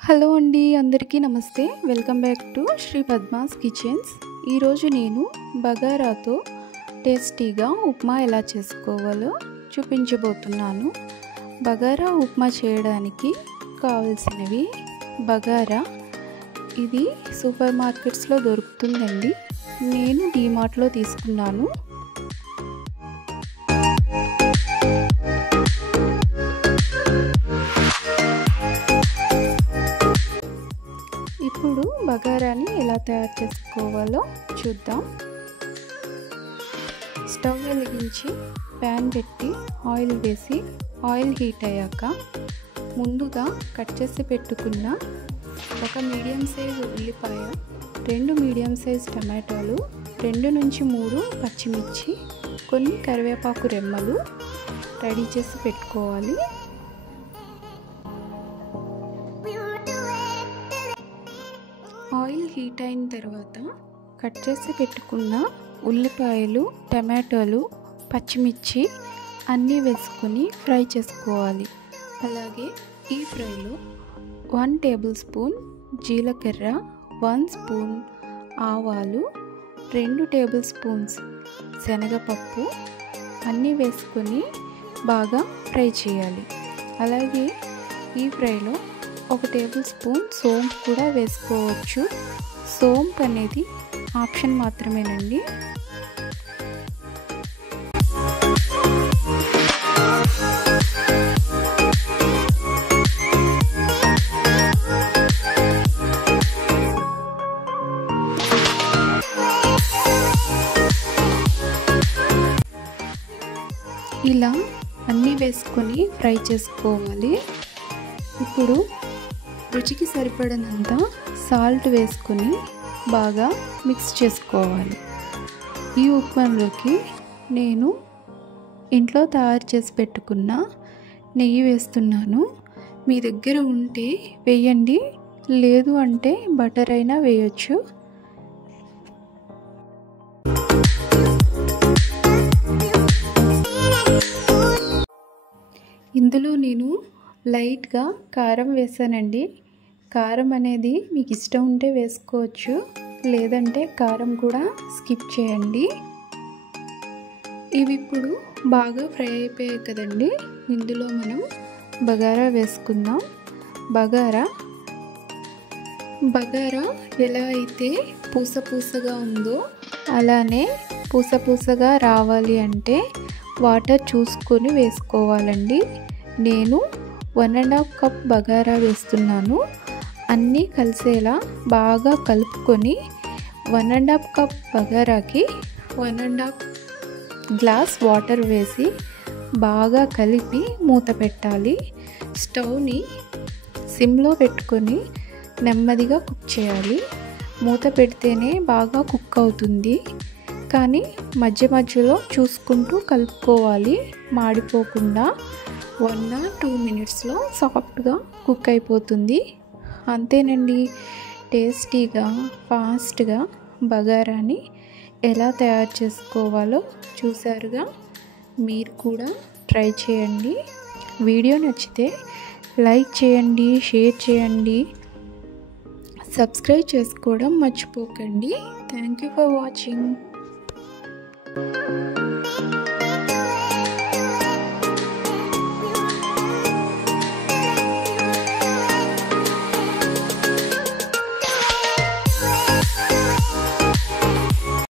Hello అండి, అందరికీ నమస్తే. Welcome back to Shri Padma's kitchens. ఈరోజు నేను బగారాతో టేస్టీగా ఉప్మా ఎలా చేసుకోవాలో చూపించబోతున్నాను. బగారా ఉప్మా చేయడానికి కావాల్సినవి బగారా. ఇది సూపర్ మార్కెట్స్లో దొరుకుతుందండి. నేను డీమార్ట్లో తీసుకున్నాను. ఇప్పుడు బగారాని ఎలా తయారు చేసుకోవాలో చూద్దాం. స్టవ్ వెలిగించి ప్యాన్ పెట్టి ఆయిల్ వేసి ఆయిల్ హీట్ అయ్యాక ముందుగా కట్ చేసి పెట్టుకున్న ఒక మీడియం సైజ్ ఉల్లిపాయ, 2 మీడియం సైజ్ టమాటాలు, 2 నుంచి 3 పచ్చిమిర్చి, కొన్ని కరివేపాకు రెమ్మలు రెడీ చేసి పెట్టుకోవాలి. ఆయిల్ హీట్ అయిన తర్వాత కట్ చేసి పెట్టుకున్న ఉల్లిపాయలు, టమాటోలు, పచ్చిమిర్చి అన్నీ వేసుకొని ఫ్రై చేసుకోవాలి. అలాగే ఈ ఫ్రైలో 1 టేబుల్ స్పూన్ జీలకర్ర, 1 స్పూన్ ఆవాలు, 2 టేబుల్ స్పూన్స్ శనగపప్పు అన్నీ వేసుకొని బాగా ఫ్రై చేయాలి. అలాగే ఈ ఫ్రైలో 1 టేబుల్ స్పూన్ సోంపు కూడా వేసుకోవచ్చు. సోంపు అనేది ఆప్షన్ మాత్రమేనండి. ఇలా అన్నీ వేసుకొని ఫ్రై చేసుకోవాలి. ఇప్పుడు రుచికి సరిపడినంత సాల్ట్ వేసుకొని బాగా మిక్స్ చేసుకోవాలి. ఈ ఉప్మాలోకి నేను ఇంట్లో తయారు చేసి పెట్టుకున్న నెయ్యి వేస్తున్నాను. మీ దగ్గర ఉంటే వేయండి, లేదు అంటే బటర్ అయినా వేయచ్చు. ఇందులో నేను లైట్గా కారం వేసానండి. కారం అనేది మీకు ఇష్టం ఉంటే వేసుకోవచ్చు, లేదంటే కారం కూడా స్కిప్ చేయండి. ఇవి ఇప్పుడు బాగా ఫ్రై అయిపోయాయి కదండి. ఇందులో మనం బగారా వేసుకుందాం. బగారా ఎలా అయితే పూసగా ఉందో అలానే పూసగా రావాలి అంటే వాటర్ చూసుకొని వేసుకోవాలండి. నేను 1.5 కప్ బగారా వేస్తున్నాను. అన్నీ కలిసేలా బాగా కలుపుకొని 1.5 కప్ బగారాకి 1.5 గ్లాస్ వాటర్ వేసి బాగా కలిపి మూత పెట్టాలి. స్టవ్ని సిమ్లో పెట్టుకొని నెమ్మదిగా కుక్ చేయాలి. మూత పెడితేనే బాగా కుక్ అవుతుంది, కానీ మధ్యలో చూసుకుంటూ కలుపుకోవాలి, మాడిపోకుండా. 1 or 2 మినిట్స్లో సాఫ్ట్గా కుక్ అయిపోతుంది. అంతేనండి. టేస్టీగా ఫాస్ట్గా బగారాని ఎలా తయారు చేసుకోవాలో చూసారుగా. మీరు కూడా ట్రై చేయండి. వీడియో నచ్చితే లైక్ చేయండి, షేర్ చేయండి, సబ్స్క్రైబ్ చేసుకోవడం మర్చిపోకండి. Thank you for watching.